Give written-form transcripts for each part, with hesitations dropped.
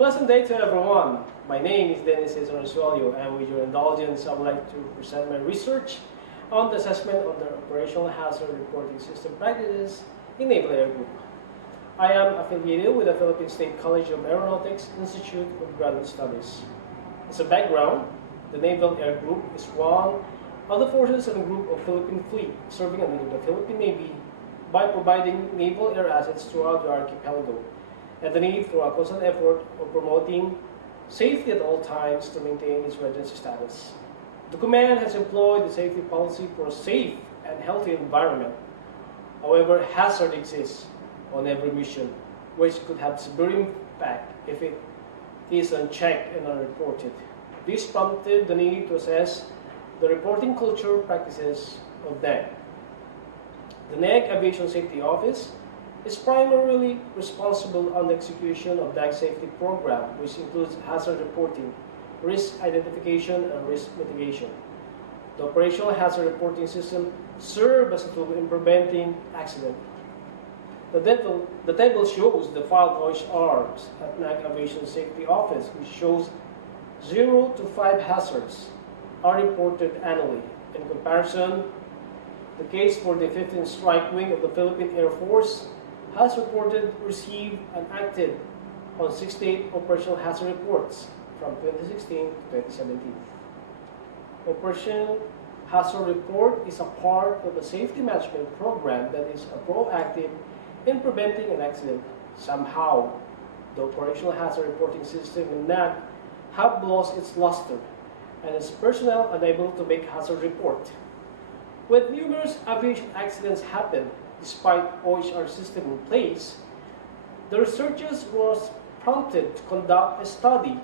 Pleasant day to everyone. My name is Dennis A-021, and with your indulgence, I would like to present my research on the assessment of the operational hazard reporting system practices in Naval Air Group. I am affiliated with the Philippine State College of Aeronautics Institute of Graduate Studies. As a background, the Naval Air Group is one of the forces in a group of Philippine fleet serving under the Philippine Navy by providing naval air assets throughout the archipelago, and the need for a constant effort of promoting safety at all times to maintain its readiness status. The command has employed the safety policy for a safe and healthy environment. However, hazard exists on every mission, which could have severe impact if it is unchecked and unreported. This prompted the need to assess the reporting culture practices of NAG. The NAG Aviation Safety Office is primarily responsible on the execution of NAG safety program, which includes hazard reporting, risk identification, and risk mitigation. The operational hazard reporting system serves as a tool in preventing accident. The table shows the filed OHRs at NAG Aviation Safety Office, which shows 0 to 5 hazards are reported annually. In comparison, the case for the 15th Strike Wing of the Philippine Air Force has reported, received, and acted on 68 operational hazard reports from 2016 to 2017. Operational hazard report is a part of a safety management program that is proactive in preventing an accident. Somehow, the operational hazard reporting system in NAG have lost its luster and its personnel unable to make hazard report. When numerous aviation accidents happen despite OHR system in place, the researchers was prompted to conduct a study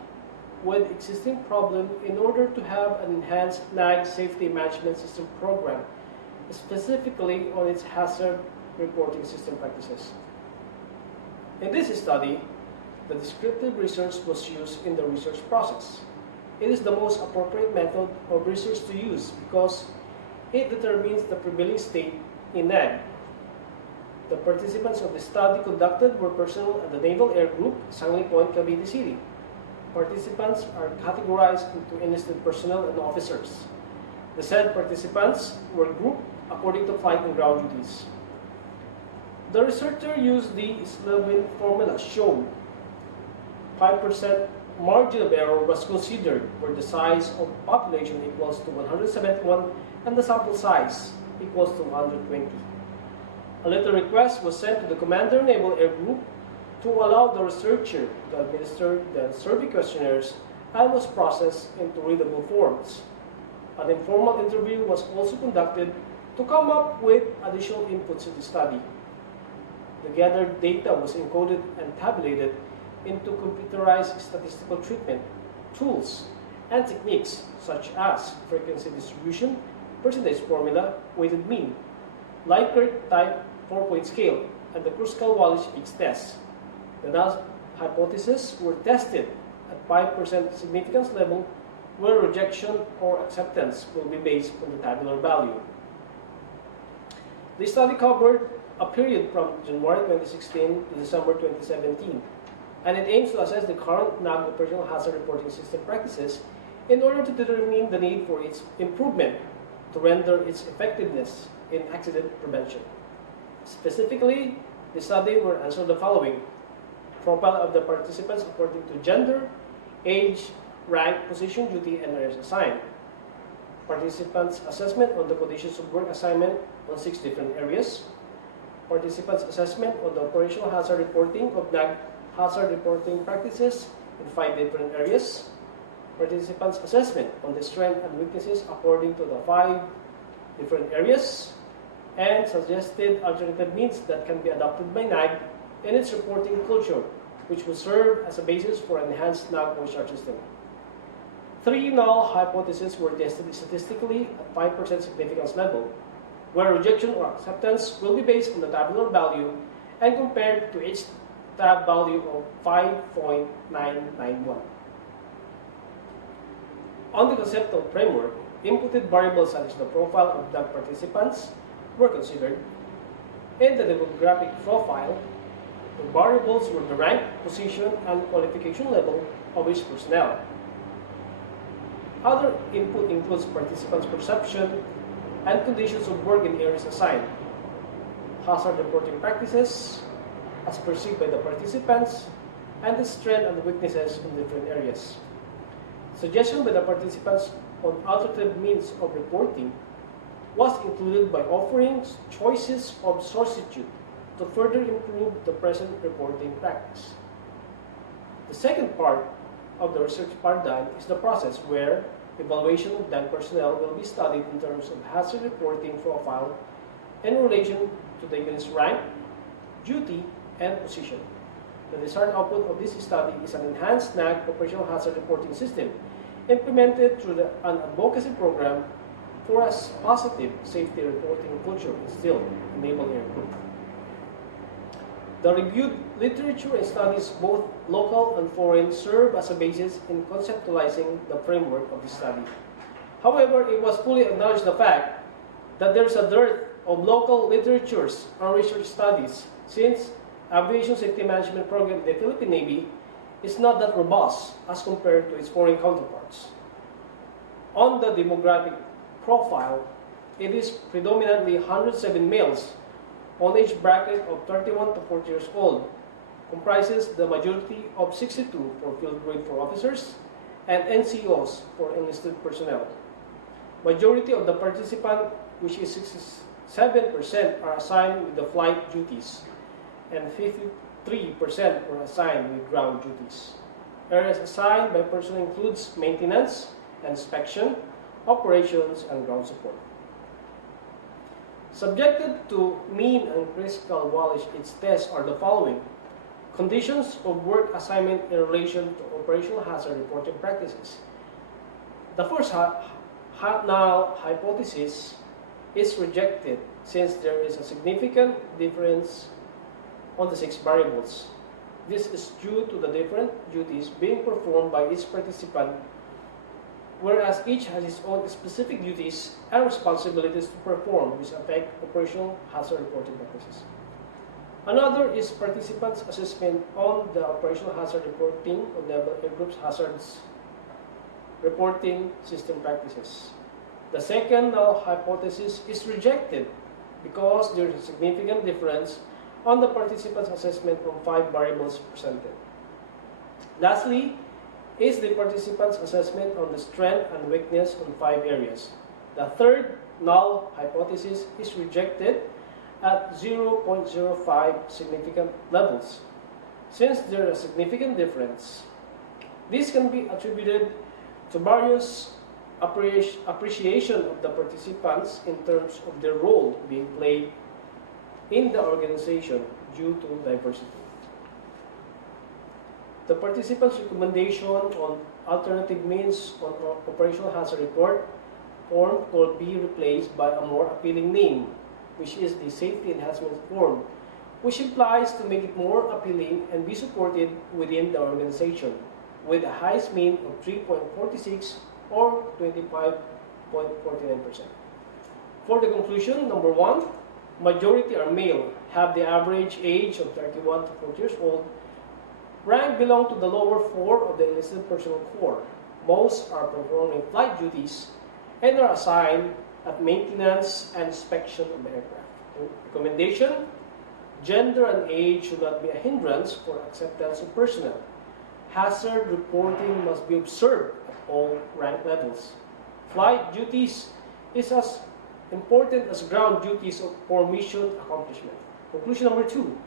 with existing problem in order to have an enhanced NAG safety management system program, specifically on its hazard reporting system practices. In this study, the descriptive research was used in the research process. It is the most appropriate method of research to use because it determines the prevailing state in NAG. The participants of the study conducted were personnel at the Naval Air Group, Sangli Point, Cavite City. Participants are categorized into enlisted personnel and officers. The said participants were grouped according to flight and ground duties. The researcher used the Slovene formula shown. 5% margin of error was considered where the size of population equals to 171 and the sample size equals to 120. A letter request was sent to the Commander Naval Air Group to allow the researcher to administer the survey questionnaires and was processed into readable forms. An informal interview was also conducted to come up with additional inputs to the study. The gathered data was encoded and tabulated into computerized statistical treatment, tools, and techniques such as frequency distribution, percentage formula, weighted mean, Likert type 4-point scale, and the Kruskal-Wallis test. The null hypotheses were tested at 5% significance level where rejection or acceptance will be based on the tabular value. The study covered a period from January 2016 to December 2017, and it aims to assess the current NAG operational hazard reporting system practices in order to determine the need for its improvement to render its effectiveness in accident prevention. Specifically, the study will answer the following: profile of the participants according to gender, age, rank, position, duty, and areas assigned. Participants' assessment on the conditions of work assignment on 6 different areas. Participants' assessment on the operational hazard reporting of NAG hazard reporting practices in 5 different areas. Participants' assessment on the strengths and weaknesses according to the 5 different areas, and suggested alternative means that can be adopted by NAG in its reporting culture, which will serve as a basis for an enhanced NAG OHR system. 3 null hypotheses were tested statistically at 5% significance level, where rejection or acceptance will be based on the tabular value and compared to each tab value of 5.991. On the conceptual framework, inputted variables such as the profile of the participants were considered. In the demographic profile, The variables were the rank, position, and qualification level of each personnel. Other input includes participants' perception and conditions of work in areas assigned, hazard reporting practices as perceived by the participants, and the strengths and weaknesses in different areas. Suggestion by the participants on alternative means of reporting was included by offering choices of substitute to further improve the present reporting practice. The second part of the research paradigm is the process where evaluation of done personnel will be studied in terms of hazard reporting profile in relation to the unit's rank, duty, and position. The desired output of this study is an enhanced NAG operational hazard reporting system implemented through an advocacy program for a positive safety reporting culture instilled in Naval Air Group. The reviewed literature and studies, both local and foreign, serve as a basis in conceptualizing the framework of the study. However, it was fully acknowledged the fact that there is a dearth of local literatures and research studies, since aviation safety management program in the Philippine Navy is not that robust as compared to its foreign counterparts. On the demographic profile, it is predominantly 107 males on age bracket of 31 to 40 years old, comprises the majority of 62 for field grade 4 officers and NCOs for enlisted personnel. Majority of the participant, which is 67%, are assigned with the flight duties, and 53% were assigned with ground duties. Areas assigned by personnel includes maintenance, inspection, operations, and ground support. Subjected to mean and critical its tests are the following: conditions of work assignment in relation to operational hazard reporting practices. The first null hypothesis is rejected since there is a significant difference on the 6 variables. This is due to the different duties being performed by each participant, whereas each has its own specific duties and responsibilities to perform which affect operational hazard reporting practices. Another is participants' assessment on the operational hazard reporting of Naval Air Group's hazards reporting system practices. The second null hypothesis is rejected because there is a significant difference on the participants' assessment on 5 variables presented. Lastly, is the participants' assessment on the strength and weakness on 5 areas. The third null hypothesis is rejected at 0.05 significant levels. Since there is a significant difference, this can be attributed to various appreciation of the participants in terms of their role being played in the organization due to diversity. The participants' recommendation on alternative means on operational hazard report form could be replaced by a more appealing name, which is the safety enhancement form, which implies to make it more appealing and be supported within the organization, with a highest mean of 3.46 or 25.49%. For the conclusion, number 1, majority are male, have the average age of 31 to 40 years old, rank belong to the lower 4 of the enlisted personnel corps. Most are performing flight duties and are assigned at maintenance and inspection of the aircraft. Recommendation: gender and age should not be a hindrance for acceptance of personnel. Hazard reporting must be observed at all rank levels. Flight duties is as important as ground duties for mission accomplishment. Conclusion number 2.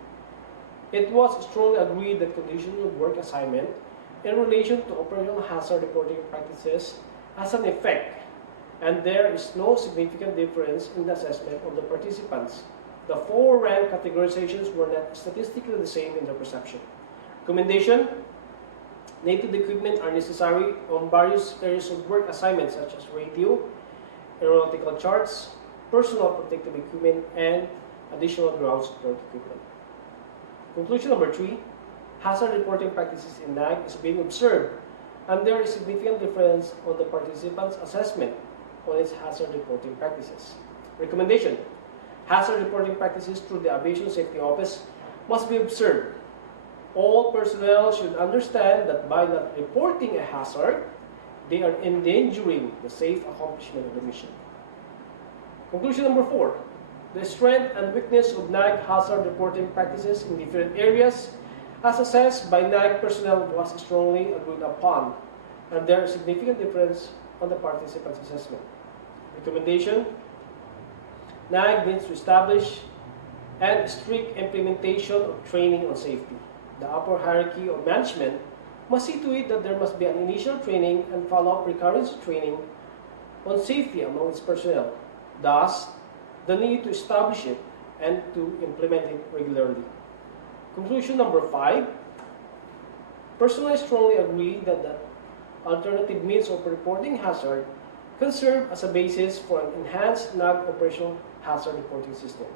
It was strongly agreed that conditions of work assignment in relation to operational hazard reporting practices has an effect, and there is no significant difference in the assessment of the participants. The 4 rank categorizations were not statistically the same in their perception. Recommendation: native equipment are necessary on various areas of work assignment such as radio, aeronautical charts, personal protective equipment, and additional ground support equipment. Conclusion number 3, hazard reporting practices in NAG is being observed, and there is significant difference on the participants' assessment on its hazard reporting practices. Recommendation: hazard reporting practices through the Aviation Safety Office must be observed All personnel should understand that by not reporting a hazard, they are endangering the safe accomplishment of the mission. Conclusion number 4. The strength and weakness of NAG hazard reporting practices in different areas, as assessed by NAG personnel, was strongly agreed upon, and there is significant difference on the participants' assessment. Recommendation: NAG needs to establish and strict implementation of training on safety. The upper hierarchy of management must see to it that there must be an initial training and follow-up recurrence training on safety among its personnel. Thus, the need to establish it and to implement it regularly. Conclusion number 5. Personnel strongly agree that the alternative means of reporting hazard can serve as a basis for an enhanced NAG operational hazard reporting system.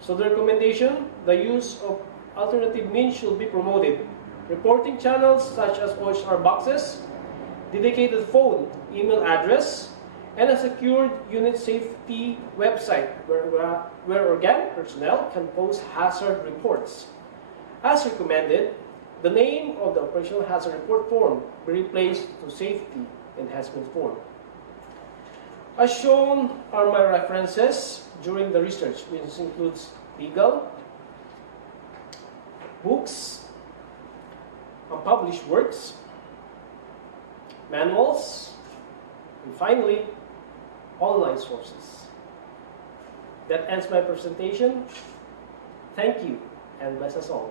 So the recommendation: the use of alternative means should be promoted. Reporting channels such as OHR boxes, dedicated phone, email address, and a secured unit safety website where organic personnel can post hazard reports. As recommended, the name of the operational hazard report form be replaced to safety enhancement form. As shown are my references during the research, which includes legal, books, unpublished works, manuals, and finally, online sources. That ends my presentation. Thank you, and bless us all.